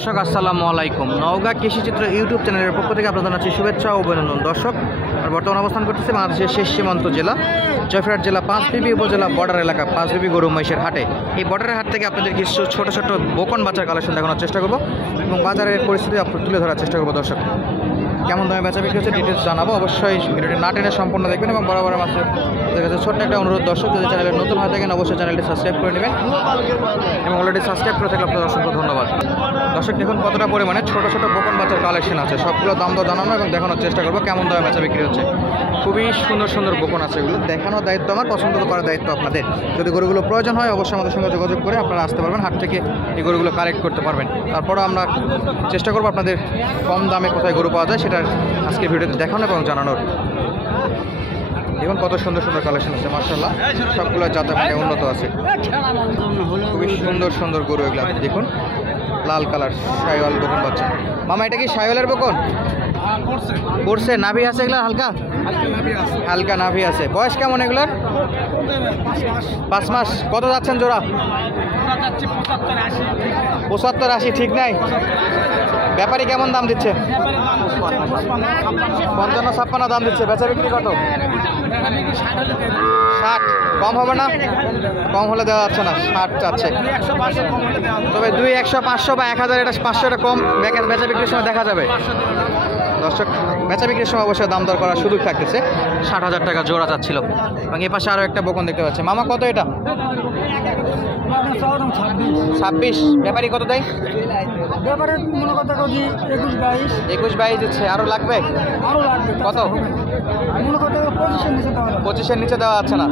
দর্শক আসসালামু আলাইকুম। নওগাঁ কৃষিচিত্র ইউটিউব চ্যানেলের পক্ষ থেকে আপনাদের জানাচ্ছি শুভেচ্ছা ও অভিনন্দন। দর্শক, বর্তমান অবস্থান করতেছে বাংলাদেশের শেষ সীমান্ত জেলা জয়পুরহাট জেলা পাঁচবিবি উপজেলা বর্ডার এলাকা পাঁচবিবি গরু মহিষের হাটে। এই বর্ডারের হাট থেকে আপনাদের কিছু ছোট ছোট বকন বাচ্চার কালেকশন দেখানোর চেষ্টা করবো এবং বাজারের পরিস্থিতি আপনাদের তুলে ধরার চেষ্টা করবো। দর্শক, কেমন দামে বেচা বিক্রি হচ্ছে ডিটেলস জানাবো। অবশ্যই ভিডিওটি না টেনে সম্পূর্ণ দেখবেন এবং বরাবর মাসে ছোট্ট একটা অনুরোধ, দর্শক যদি চ্যানেলে নতুন হয়ে থাকেন অবশ্যই চ্যানেলটি সাবস্ক্রাইব করে নেবেন এবং অলরেডি সাবস্ক্রাইব করে থাকলে আপনাদের অসংখ্য ধন্যবাদ। দর্শক, দেখুন কতটা পরিমাণে ছোট ছোট বকন বাচ্চার কালেকশন আছে। সবগুলো দাম দর জানানো এবং দেখানোর চেষ্টা করবো কেমন দামে বেচা বিক্রি হচ্ছে। খুবই সুন্দর সুন্দর বকন আছে, এগুলো দেখানোর দায়িত্ব আমার, পছন্দ করার দায়িত্ব আপনাদের। যদি গরুগুলো প্রয়োজন হয় অবশ্যই আমাদের সঙ্গে যোগাযোগ করে আপনারা আসতে পারবেন, হাট থেকে এই গরুগুলো কালেক্ট করতে পারবেন। তারপরও আমরা চেষ্টা করবো আপনাদের কম দামে কোথায় গরু পাওয়া যায় সেটা আজকে ভিডিওতে দেখানো এবং জানানোর। দেখুন কত সুন্দর সুন্দর কালেকশন আছে, মাশাআল্লাহ সবগুলো জাতের মানে উন্নত আছে। খুবই সুন্দর সুন্দর গরু এগুলো দেখুন, লাল কালার শাইওয়াল বকন বাচ্চা। মামা, এটা কি শাইওয়ালের বকন? পড়ছে নাভি আছে এগুলো? হালকা হালকা নাভি আছে। বয়স কেমন এগুলোর? 5 মাস। কত যাচ্ছেন জোড়া? 75-80। ঠিক নাই? ব্যাপারী কেমন দাম দিচ্ছে? 55-56 দাম দিচ্ছে। বেচা বিক্রি কত? 60। কম হবে না? কম হলে দেওয়া যাচ্ছে না, 60 চাচ্ছে। তবে 200, 500 বা 1000, এটা 500 এটা কম বেচা বিক্রির সময় দেখা যাবে। দর্শক, বেচা বিক্রির সময় অবশ্যই দাম দর করার সুযোগ থাকতেছে। 60,000 টাকা জোড়া চাচ্ছিল। এবং এ পাশে আরও একটা বকন দেখতে পাচ্ছি। মামা, কত এটা? 26। ব্যাপারী কত দেয়? 21-22 দিচ্ছে। আরও লাগবে? কত? 25-এর নিচে দেওয়া যাচ্ছে না।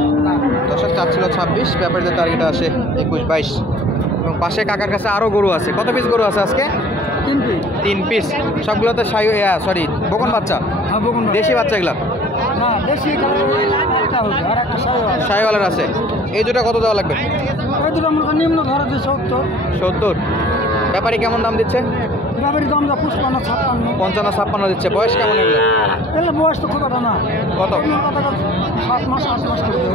দর্শক, চাচ্ছিল 26, ব্যাপারীদের টার্গেট আসে 21-22। এবং পাশে কাকার কাছে আরও গরু আছে। কত পিস গরু আছে আজকে? 3 পিস। সবগুলোতে বকন বাচ্চা? দেশি বাচ্চা এগুলা? শাইওয়ালের আছে। এই দুটো কত দেওয়া লাগবে? 70। ব্যাপারী কেমন দাম দিচ্ছে? 55-56 দিচ্ছে। বয়স কেমন এগুলো? বয়স তো খুব একটা না। কত?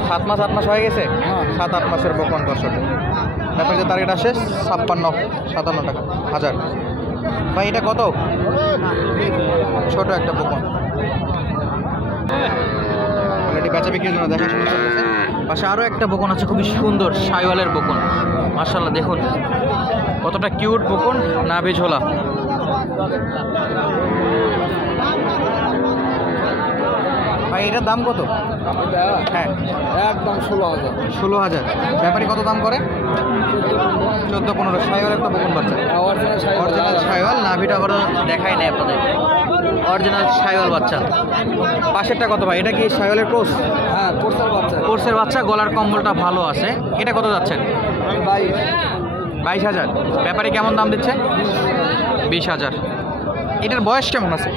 7 মাস 8 মাস হয়ে গেছে। 7-8 মাসের বকন। দর্শক, ব্যাপারীদের টার্গেট আসে 56-57 টাকা হাজার। ভাই, এটা কত? ছোট একটা বকন। অলরেডি বেচা বিক্রির জন্য দেখাশোনা চলতেছে। পাশে আরও একটা বকন আছে, খুবই সুন্দর শাইওয়ালের বকন। মাশাআল্লাহ, দেখুন কতটা কিউট বকন, নাভি ঝোলা। ভাই, এটার দাম কত? হ্যাঁ, একদম 16,000। ব্যাপারী কত দাম করে? 14-15। শাইওয়াল একটা বকন বাচ্চা, অরিজিনাল শাইওয়াল। নাভিটা আবার দেখাই নেই আপনাদের, অরিজিনাল শাইওয়াল বাচ্চা। পাশেরটা কত ভাই? এটা কি শাইওয়ালের কোর্স? হ্যাঁ, কোর্সের বাচ্চা। গলার কম্বলটা ভালো আছে। এটা কত যাচ্ছেন? 22,000। ব্যাপারী কেমন দাম দিচ্ছে? 20,000। এটার বয়স কেমন আছে?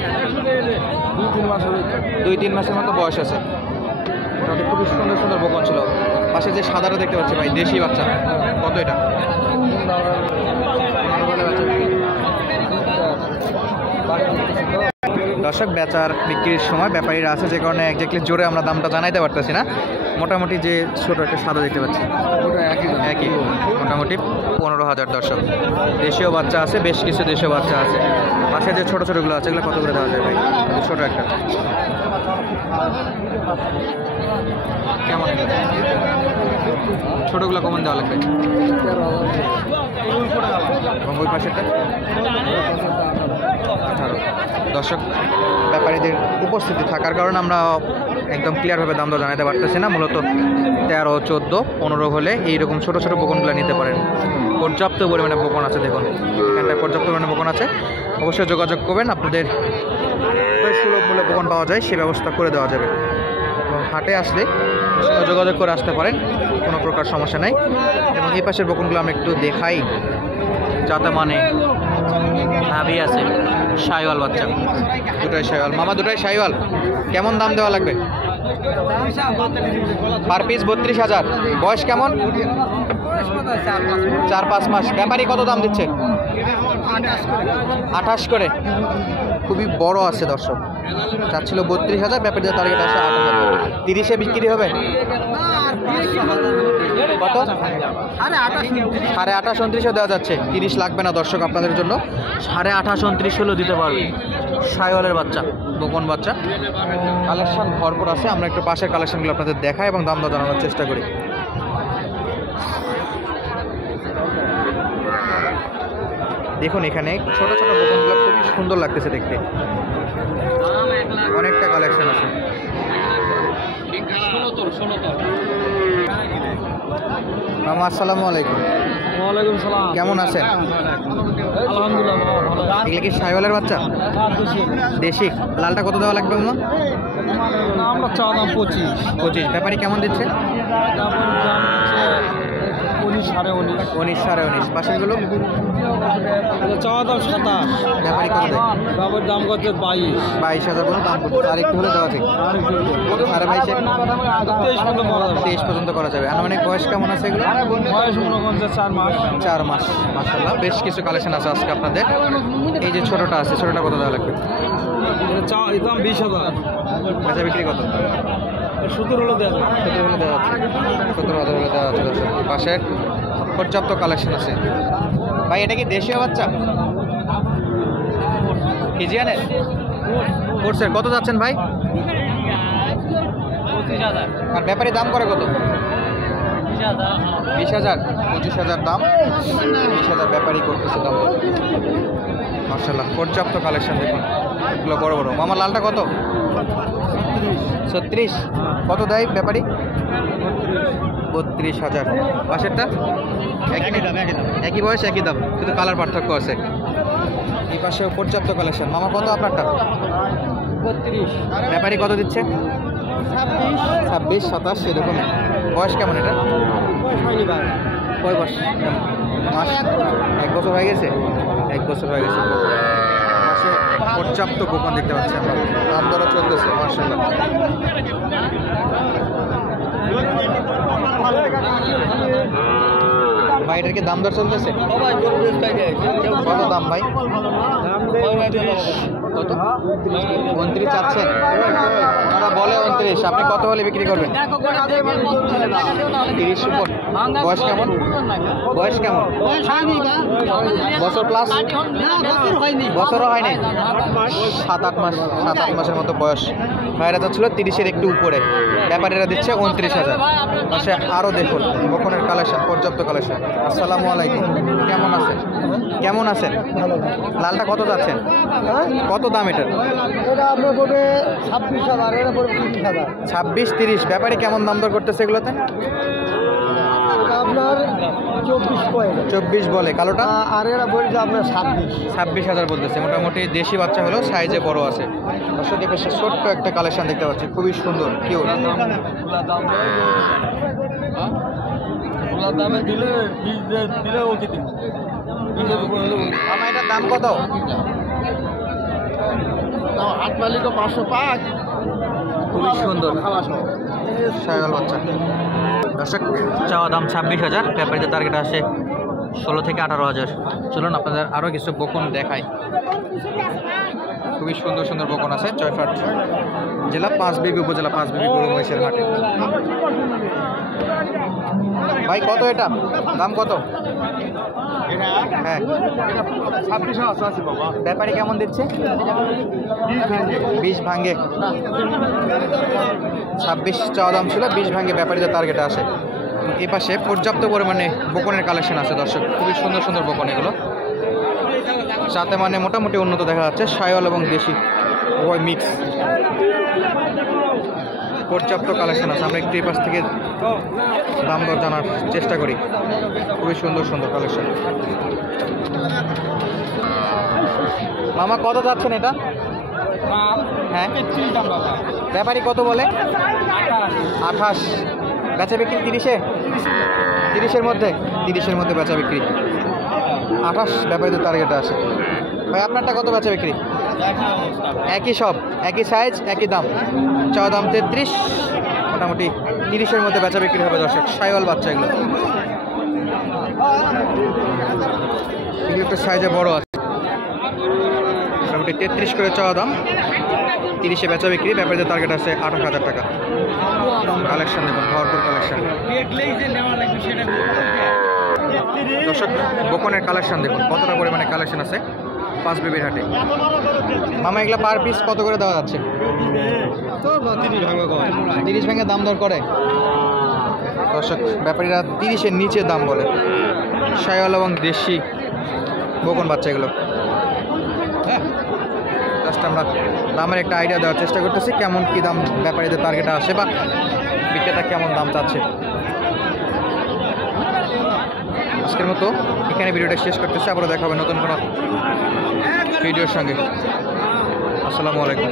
2-3 মাসের মতো বয়স আছে। এটা খুবই সুন্দর সুন্দর বকন ছিল। পাশে যে সাদাটা দেখতে পাচ্ছি ভাই, দেশি বাচ্চা। কত এটা? দর্শক, বেচার বিক্রির সময় ব্যাপারীরা আছে, যে কারণে একজাক্টলি জোরে আমরা দামটা জানাইতে পারতেছি না। মোটামুটি যে ছোটো একটা সাদা দেখতে পাচ্ছি, একই মোটামুটি 15,000। দর্শক, দেশীয় বাচ্চা আছে, বেশ কিছু দেশীয় বাচ্চা আছে। পাশে যে ছোটো ছোটোগুলো আছে এগুলো কত করে দেওয়া যায় ভাই? ছোটো একটা কেমন? ছোটোগুলো কমন দেওয়া লাগবে। এবং ওই পাশেরটা 18। দর্শক, ব্যাপারীদের উপস্থিতি থাকার কারণে আমরা একদম ক্লিয়ারভাবে দাম দর জানাতে পারতেছি না। মূলত 13, 14, 15 হলে এইরকম ছোটো ছোটো বকনগুলো নিতে পারেন। পর্যাপ্ত পরিমাণে বকন আছে, দেখুন এখানটায় পর্যাপ্ত পরিমাণে বকন আছে। অবশ্যই যোগাযোগ করবেন, আপনাদের সুলভ মূল্যে বকন পাওয়া যায় সে ব্যবস্থা করে দেওয়া যাবে। এবং হাটে আসলে যোগাযোগ করে আসতে পারেন, কোনো প্রকার সমস্যা নাই। এবং এই পাশের বকনগুলো আমরা একটু দেখাই, যাতে মানে নাভি আছে। শাইওয়াল বাচ্চা, দুটাই শাইওয়াল। মামা, দুটাই শাইওয়াল। কেমন দাম দেওয়া লাগবে? Per piece 32,000। বয়স কেমন? 4-5 মাস। ব্যাপারী কত দাম দিচ্ছে? 28 করে। খুবই বড় আছে দর্শক, চাচ্ছিল 32,000, ব্যাপারীদের টার্গেট আছে 28,000। 30-এ বিক্রি হবে? কত? 28.5 29 দেওয়া যাচ্ছে। 30 লাগবে না দর্শক আপনাদের জন্য, 28.5 29 হলেও দিতে পারবে। শাইওয়ালের বাচ্চা, বকন বাচ্চা, কালেকশন ভরপুর আছে। আমরা একটু পাশের কালেকশনগুলো আপনাদের দেখাই এবং দাম দর জানানোর চেষ্টা করি। দেখুন এখানে ছোট ছোট বকনগুলো খুবই সুন্দর লাগতেছে দেখতে, অনেকটা কালেকশন আছে। মামা আসসালামু আলাইকুম। ওয়ালাইকুম সালাম। কেমন আছেন? আলহামদুলিল্লাহ ভালো। এগুলো কি শাইওয়ালের বাচ্চা? দেশি। লালটা কত দেওয়া লাগবে মামা? আমরা চা দাম 25। 25। ব্যাপারী কেমন দিচ্ছে? 19 সাড়ে 19। 19 সাড়ে 19। পাশেরগুলো চা দাম 27। ব্যাপারী কত দেয়? বাবার দাম কত? 22। 22,000 বলে দাম করছে। আর একটু হলে দেওয়া ঠিক। সাড়ে 22 23 পর্যন্ত করা যাবে। আনুমানিক বয়স কেমন আছে এগুলো? বয়স মনে করছে 4 মাস। 4 মাস। মাশাআল্লাহ, বেশ কিছু কালেকশন আছে আজকে আপনাদের। এই যে ছোটটা আছে, ছোটটা কত দেওয়া লাগবে? চা দাম 20,000। বেচা বিক্রি কত? 17 হলো দেওয়া। 17 হলে দেওয়া আছে। 17,000 হলে দেওয়া আছে দর্শক। পাশে পর্যাপ্ত কালেকশন আছে। ভাই এটা কি দেশীয় বাচ্চা? ফিজিয়ানের? কোর্সের কত যাচ্ছেন ভাই? 25,000। আর ব্যাপারে দাম করে কত? 20,000। 25,000 দাম, 20,000 ব্যাপারই করতেছে দাম। মাশাআল্লাহ, পর্যাপ্ত কালেকশন দেখুন, এগুলো বড় বড়। মামা লালটা কত? 36। কত দেয় ব্যাপারী? 32,000। পাশেরটা একই বয়স একই দাম, শুধু কালার পার্থক্য আছে। এই পাশেও পর্যাপ্ত কালেকশন। মামা কত আপনারটা? 32। ব্যাপারী কত দিচ্ছে? 26 27 এরকম। বয়স কেমন এটা? বয়স হয়নি ভাই। কয় বয়স? মাস? 1 বছর হয়ে গেছে। 1 বছর হয়ে গেছে। পাশে পর্যাপ্ত গোপন দেখতে পাচ্ছি আমরা, দাম দরও চলতেছে মাশাআল্লাহ। ভাই এটার কি দাম দর চলতেছে? কত দাম ভাই? কত? 29 চাচ্ছেন? ওরা বলে 29, আপনি কত হলে বিক্রি করবেন? 30 উপর। বয়স কেমন? বয়স কেমন? বছর প্লাস? বছরও হয়নি। 7-8 মাস, 7-8 মাসের মতো বয়স। ভাইরা যাচ্ছিল 30-এর একটু উপরে, ব্যাপারীরা দিচ্ছে 29,000। পাশে আরও দেখুন বকনের কালেকশন, পর্যাপ্ত কালেকশন। আসসালামু আলাইকুম। কেমন আছেন? কেমন আছেন? লালটা কত যাচ্ছেন? কত দাম এটার? এটা আপনার পড়বে 26,000, এটা পড়বে 30,000। 26-30। ব্যাপারী কেমন দাম দর করতেছে এগুলোতে? আপনার 24 পয়েন্ট। 24 বলে। কালোটা? আর এরা বলছে আপনার 26। 26,000 বলতেছে। মোটামুটি দেশি বাচ্চা হলো, সাইজে বড় আছে। দর্শক এই পাশে ছোট্ট একটা কালেকশন দেখতে পাচ্ছি, খুবই সুন্দর, কিউট। দামে দিলে দিলে ওকে দিন। আমার এটার দাম কত? 8 মালিকও 500 পাক। খুবই সুন্দর শাইওয়াল বাচ্চা। দর্শক চাওয়া দাম 26,000, ব্যাপারীদের টার্গেট আসে 16 থেকে 18,000। চলুন আপনাদের আরও কিছু বকন দেখাই। খুবই সুন্দর সুন্দর বকন আছে জয়ফাট জেলা পাঁচবিবি উপজেলা পাঁচবিবি গরু মহিষের হাটে। ভাই কত এটা? দাম কত? হ্যাঁ 26,000 বাবা। ব্যাপারী কেমন দিচ্ছে? 20 ভাঙ্গে। 26 চাওয়া দাম ছিল, 20 ভাঙ্গে ব্যাপারীদের টার্গেটে আসে। এই পাশে পর্যাপ্ত পরিমাণে বকনের কালেকশন আছে দর্শক, খুবই সুন্দর সুন্দর বকন এগুলো। সাথে মানে মোটামুটি উন্নত দেখা যাচ্ছে, শাইওয়াল এবং দেশি উভয় মিক্স। পর্যাপ্ত কালেকশন আছে। আমরা একটু এই পাশ থেকে দাম দর জানার চেষ্টা করি। খুবই সুন্দর সুন্দর কালেকশন। মামা কত যাচ্ছেন এটা? হ্যাঁ ব্যাপারী কত বলে? 28। বেচা বিক্রি 30-এ? 30-এর মধ্যে? 30-এর মধ্যে বেচা বিক্রি। 28 ব্যাপারীদের টার্গেটে আসে। ভাই আপনারটা কত বেচা বিক্রি? একই সব, একই সাইজ, একই দাম। চাওয়া দাম 33, মোটামুটি 30-এর মধ্যে বেচা বিক্রি হবে দর্শক। শাইওয়াল বাচ্চা এগুলো, এগুলো একটু সাইজে বড় আছে। মোটামুটি 33 করে চাওয়া দাম, 30-এ বেচা বিক্রি। ব্যাপারীদের টার্গেট আছে 28,000 টাকা। কালেকশন দেখুন, ভরপুর কালেকশন। দর্শক বকনের কালেকশন দেখুন কতটা পরিমাণে কালেকশন আছে পাঁচ বিবির হাটে। মামা এগুলা পার পিস কত করে দেওয়া যাচ্ছে? 30 ভেঙে দাম দর করে দর্শক। ব্যাপারীরা 30-এর নিচে দাম বলে। শায়াল এবং দেশি বকন বাচ্চা এগুলো। জাস্ট আমরা দামের একটা আইডিয়া দেওয়ার চেষ্টা করতেছি, কেমন কি দাম ব্যাপারীদের টার্গেটে আসে বা বিক্রেতা কেমন দাম চাচ্ছে। আজকের মতো এখানে ভিডিওটা শেষ করতেছি, আবারও দেখা হবে নতুন কোনো ভিডিওর সঙ্গে। আসসালামু আলাইকুম।